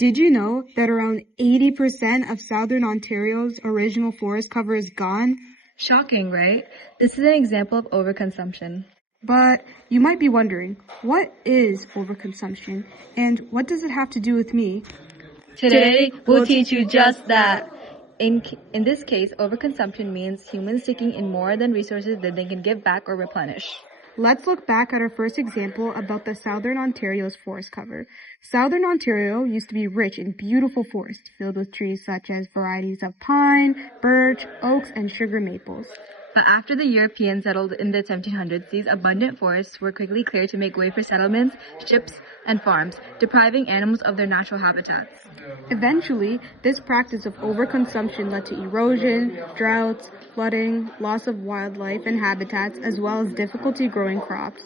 Did you know that around 80% of Southern Ontario's original forest cover is gone? Shocking, right? This is an example of overconsumption. But you might be wondering, what is overconsumption and what does it have to do with me? Today, we'll teach you just that. In this case, overconsumption means humans taking in more than resources that they can give back or replenish. Let's look back at our first example about the Southern Ontario's forest cover. Southern Ontario used to be rich in beautiful forests filled with trees such as varieties of pine, birch, oaks, and sugar maples. But after the Europeans settled in the 1700s, these abundant forests were quickly cleared to make way for settlements, ships, and farms, depriving animals of their natural habitats. Eventually, this practice of overconsumption led to erosion, droughts, flooding, loss of wildlife and habitats, as well as difficulty growing crops.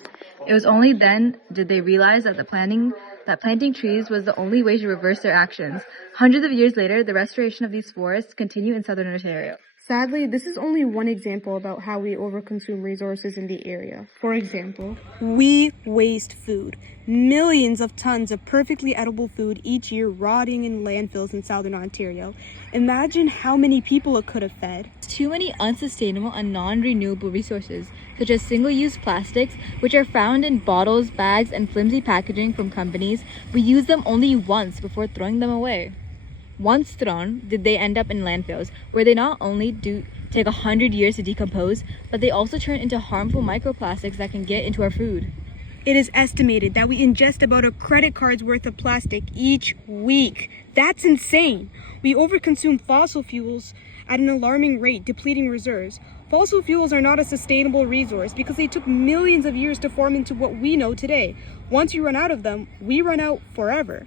It was only then did they realize that planting trees was the only way to reverse their actions. Hundreds of years later, the restoration of these forests continue in southern Ontario. Sadly, this is only one example about how we overconsume resources in the area. For example, we waste food. Millions of tons of perfectly edible food each year rotting in landfills in southern Ontario. Imagine how many people it could have fed. Too many unsustainable and non-renewable resources, such as single-use plastics, which are found in bottles, bags, and flimsy packaging from companies, we use them only once before throwing them away. Once thrown, did they end up in landfills, where they not only do take 100 years to decompose, but they also turn into harmful microplastics that can get into our food. It is estimated that we ingest about a credit card's worth of plastic each week. That's insane. We overconsume fossil fuels at an alarming rate, depleting reserves. Fossil fuels are not a sustainable resource because they took millions of years to form into what we know today. Once you run out of them, we run out forever.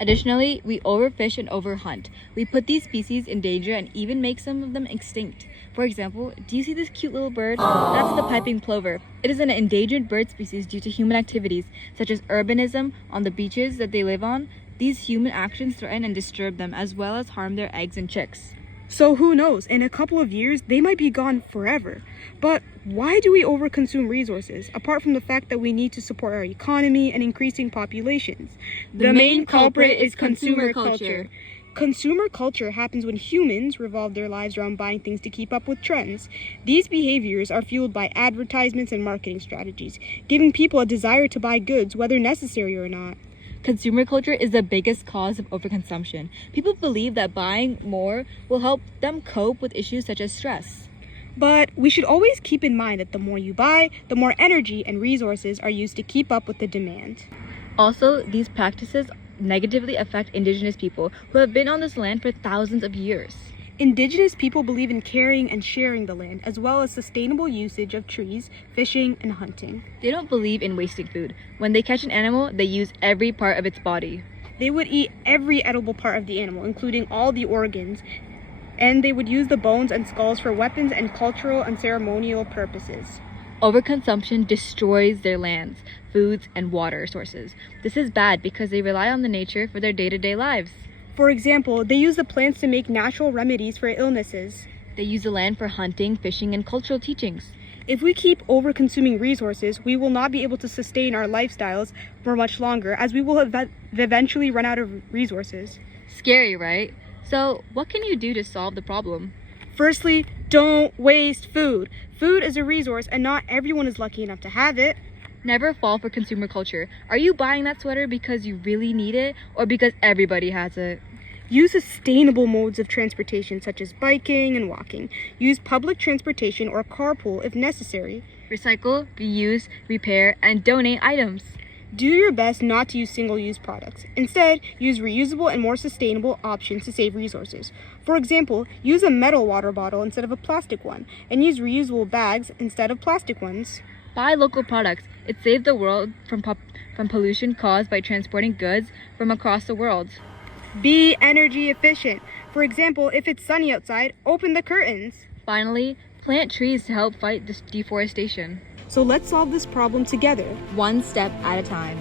Additionally, we overfish and overhunt. We put these species in danger and even make some of them extinct. For example, do you see this cute little bird? That's the piping plover. It is an endangered bird species due to human activities, such as urbanism on the beaches that they live on. These human actions threaten and disturb them, as well as harm their eggs and chicks. So who knows, in a couple of years, they might be gone forever. But why do we overconsume resources, apart from the fact that we need to support our economy and increasing populations? The main culprit is consumer culture. Consumer culture happens when humans revolve their lives around buying things to keep up with trends. These behaviors are fueled by advertisements and marketing strategies, giving people a desire to buy goods, whether necessary or not. Consumer culture is the biggest cause of overconsumption. People believe that buying more will help them cope with issues such as stress. But we should always keep in mind that the more you buy, the more energy and resources are used to keep up with the demand. Also, these practices negatively affect Indigenous people who have been on this land for thousands of years. Indigenous people believe in caring and sharing the land, as well as sustainable usage of trees, fishing, and hunting. They don't believe in wasting food. When they catch an animal, they use every part of its body. They would eat every edible part of the animal, including all the organs, and they would use the bones and skulls for weapons and cultural and ceremonial purposes. Overconsumption destroys their lands, foods, and water sources. This is bad because they rely on the nature for their day-to-day lives. For example, they use the plants to make natural remedies for illnesses. They use the land for hunting, fishing, and cultural teachings. If we keep over-consuming resources, we will not be able to sustain our lifestyles for much longer, as we will eventually run out of resources. Scary, right? So, what can you do to solve the problem? Firstly, don't waste food. Food is a resource, and not everyone is lucky enough to have it. Never fall for consumer culture. Are you buying that sweater because you really need it, or because everybody has it? Use sustainable modes of transportation such as biking and walking. Use public transportation or carpool if necessary. Recycle, reuse, repair, and donate items. Do your best not to use single-use products. Instead, use reusable and more sustainable options to save resources. For example, use a metal water bottle instead of a plastic one, and use reusable bags instead of plastic ones. Buy local products. It saves the world from pollution caused by transporting goods from across the world. Be energy efficient. For example, if it's sunny outside, open the curtains. Finally, plant trees to help fight deforestation. So let's solve this problem together. One step at a time.